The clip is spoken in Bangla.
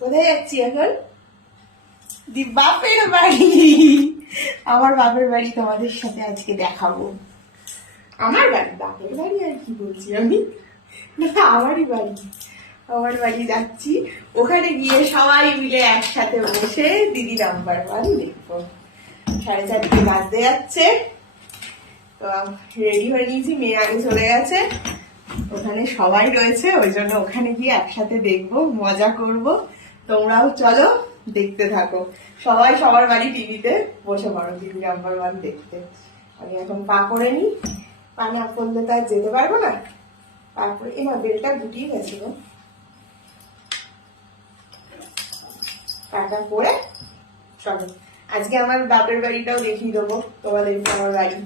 কোথায় যাচ্ছি এখন বাপের বাড়ি। আমার বাপের বাড়ি তোমাদের সাথে আজকে দেখাবো। আমার বাড়ি, বাপের বাড়ি আর কি বলছি আমি? না, আমারই বাড়ি। আমার বাড়ি যাচ্ছি। ওখানে গিয়ে সবাই মিলে একসাথে বসে দিদি নাম্বার ওয়ান দেখব। সাড়ে চারটে বাজতে যাচ্ছে। তো রেডি হয়ে নিয়েছি মেয়ে আগে চলে গেছে। ওখানে সবাই রয়েছে, ওই জন্য ওখানে গিয়ে একসাথে দেখব, মজা করব। তোমরাও চলো দেখতে থাকো। সবাই সবার বাড়ি টিভিতে বসে পড়ো দিদি নাম্বার ওয়ান দেখতে। আমি এখন পা করে নিই পা না করলে তো আর যেতে পারব না? তারপরে এবার বেলটা গুটিয়ে গেছে গো। পাটা পরে চলো। আজকে আমার বাপের বাড়িটাও দেখিয়ে দেবো, তোমাদেরকে আমার বাড়ি।